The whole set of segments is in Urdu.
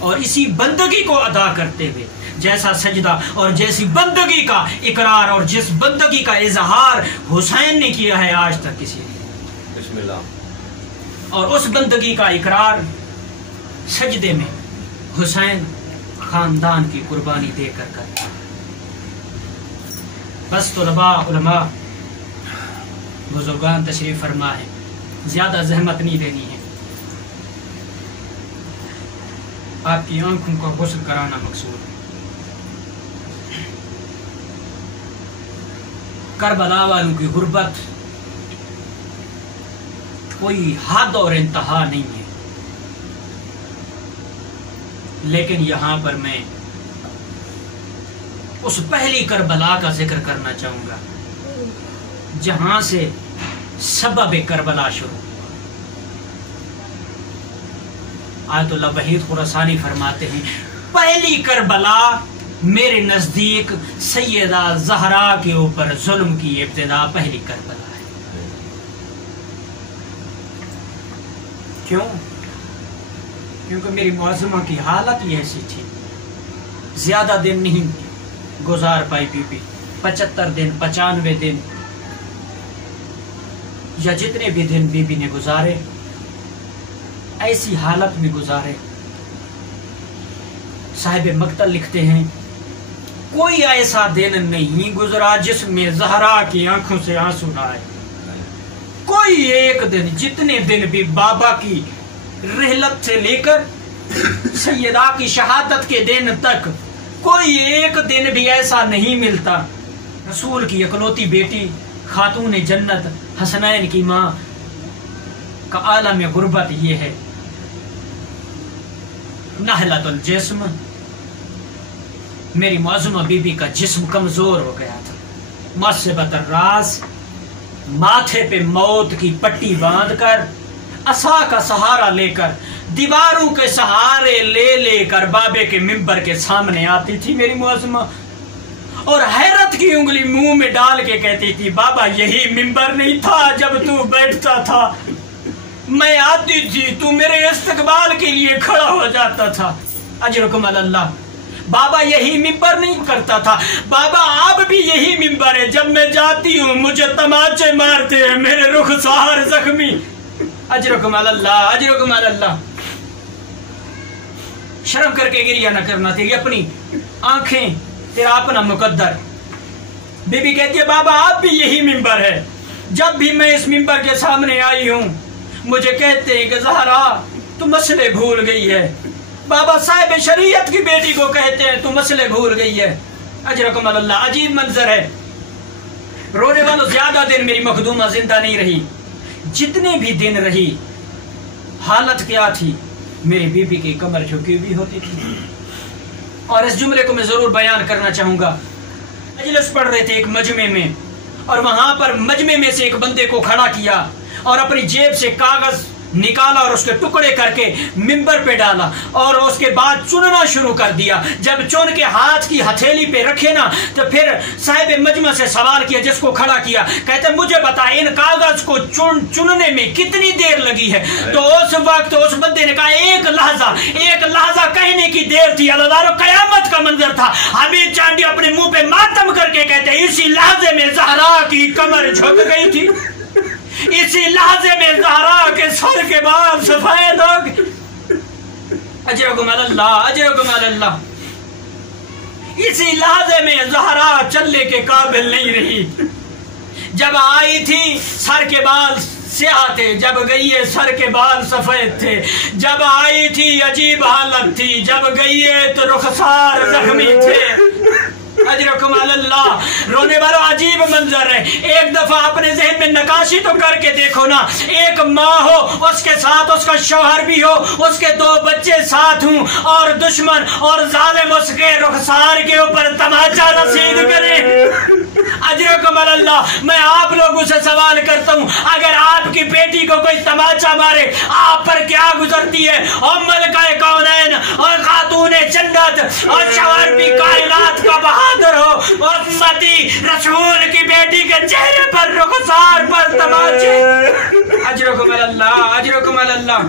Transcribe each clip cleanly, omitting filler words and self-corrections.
اور اسی بندگی کو ادا کرتے ہوئے جیسا سجدہ اور جیسی بندگی کا اقرار اور جس بندگی کا اظہار حسین نے کیا ہے آج تک کسی نے. بسم اللہ. اور اس بندگی کا اقرار سجدے میں حسین خاندان کی قربانی دے کر کرتا. بس طلباء علماء بزرگان تشریف فرما ہے، زیادہ زحمت نہیں دینی ہے. آپ کی آنکھوں کو غسل کرانا مقصود ہے. کربلا والوں کی غربت کوئی حد اور انتہا نہیں ہے، لیکن یہاں پر میں اس پہلی کربلا کا ذکر کرنا چاہوں گا جہاں سے سبب کربلا شروع. آیت اللہ وحید خراسانی فرماتے ہیں پہلی کربلا میرے نزدیک سیدہ زہرا کے اوپر ظلم کی ابتدا پہلی کربلا ہے. کیوں؟ کیونکہ میری معظمہ کی حالت ہی ایسی تھی، زیادہ دن نہیں گزار پائی بی بی، 75 دن 95 دن یا جتنے بھی دن بی بی نے گزارے ایسی حالت میں گزارے. صاحب مقتل لکھتے ہیں کوئی ایسا دن نہیں گزرا جس میں زہرا کی آنکھوں سے آنسو نہ آئے. کوئی ایک دن، جتنے دن بھی بابا کی رحلت سے لے کر سیدہ کی شہادت کے دن تک کوئی ایک دن بھی ایسا نہیں ملتا. رسول کی اکلوتی بیٹی خاتون جنت حسنین کی ماں کا عالم غربت یہ ہے. نحلت الجسم، میری معظمہ بی بی کا جسم کمزور ہو گیا تھا. مصبت الراس، ماتھے پہ موت کی پٹی باندھ کر عصا کا سہارا لے کر دیواروں کے سہارے لے لے کر بابے کے ممبر کے سامنے آتی تھی میری معظمہ، اور حیرت کی انگلی منہ میں ڈال کے کہتی تھی بابا یہی ممبر نہیں تھا جب تو بیٹھتا تھا، میں آتی تھی تو میرے استقبال کے لیے کھڑا ہو جاتا تھا. اجرکم اللہ. بابا یہی ممبر نہیں کرتا تھا، بابا آپ بھی یہی ممبر ہے، جب میں جاتی ہوں مجھے تماچے مارتے ہیں، میرے رخسار زخمی. اجرکم اللہ، اجرکم اللہ. شرم کر کے گریہ نہ کرنا، تیری اپنی آنکھیں، تیرا اپنا مقدر. بی بی کہتی ہے بابا آپ بھی یہی ممبر ہے، جب بھی میں اس ممبر کے سامنے آئی ہوں مجھے کہتے ہیں کہ زہرا تو مسئلے بھول گئی ہے. بابا صاحب شریعت کی بیٹی کو کہتے ہیں تو مسئلے بھول گئی ہے. اجرکم اللہ. عجیب منظر ہے. رونے والوں زیادہ دن میری مخدومہ زندہ نہیں رہی. جتنے بھی دن رہی حالت کیا تھی، میری بی بی کی کمر جھکی ہوئی ہوتی تھی. اور اس جملے کو میں ضرور بیان کرنا چاہوں گا. مجلس پڑھ رہے تھے ایک مجمع میں، اور وہاں پر مجمع میں سے ایک بندے کو کھڑا کیا اور اپنی جیب سے کاغذ نکالا اور اس کے ٹکڑے کر کے ممبر پہ ڈالا اور اس کے بعد چننا شروع کر دیا. جب چن کے ہاتھ کی ہتھیلی پہ رکھے نا تو پھر صاحب مجمع سے سوال کیا جس کو کھڑا کیا، کہتے مجھے بتا ان کاغذ کو چننے میں کتنی دیر لگی ہے؟ تو اس وقت اس بندے نے کہا ایک لحظہ کہنے کی دیر تھی. اللہ قیامت کا منظر تھا. حمید چانڈی اپنے منہ پہ ماتم کر کے کہتے ہیں اسی لحظے میں زہرا کی کمر جھک گئی تھی، اسی لحظے میں زہرا کے سر کے بال سفید ہو گئے. اجرکم اللہ، اجرکم اللہ. اسی لحظے میں زہرا چلنے کے قابل نہیں رہی. جب آئی تھی سر کے بال سیاہ تھے، جب گئی ہے سر کے بال سفید تھے. جب آئی تھی عجیب حالت تھی، جب گئی ہے تو رخسار زخمی تھے. اجرکم اللہ. رونے والوں عجیب منظر ہے. ایک دفعہ اپنے ذہن میں نقاشی تو کر کے دیکھو نا، ایک ماں ہو، اس کے ساتھ اس کا شوہر بھی ہو، اس کے 2 بچے ساتھ ہوں، اور دشمن اور ظالم اس کے رخسار کے اوپر تماچا رسید کرے. اجرکم اللہ. میں آپ لوگوں سے سوال کرتا ہوں اگر آپ کی بیٹی کو کوئی تماچا مارے آپ پر کیا گزرتی ہے؟ اور ملکہ کونین اور خاتون جنت اور شوہر بھی کائنات کا بہادر ہو، اور امتی رسول کی بیٹی کے چہرے پر رخسار پر تماچے. اجرکم اللہ، اجرکم اللہ.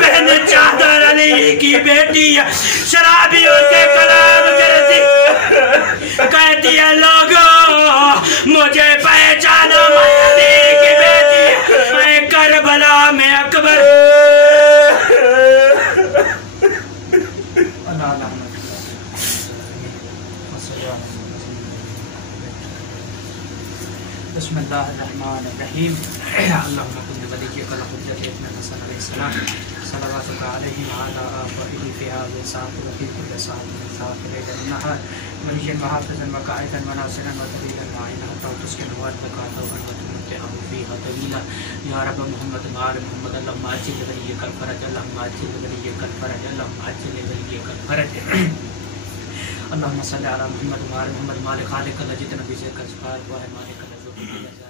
بہن چادر علی کی بیٹی شرابیوں سے کلام کرتی کہتی ہے لوگوں مجھے پہچانو میں علی کی بیٹی میں کربلا میں اکبر بسم اللہ الرحمن الرحیم اللہم کن ولیک الحجۃ ابن حسن علیہ السلام صلواتک علیہ وعلی آلہ فی هذا الساعة وفی کل ساعة من ساعات الليل والنهار وليا وحافظا وقائدا وناصرا ودليلا معينا حتى تسكنه أرضك عدوا وتمتعه فيها طويلا يا رب محمد وآل محمد اللهم عجل لوليك الفرج اللهم عجل لوليك الفرج اللهم عجل لوليك الفرج اللهم صل على محمد وآل محمد مالك خالق الذي تنبي ذكر سبحانه وهي مالك الذي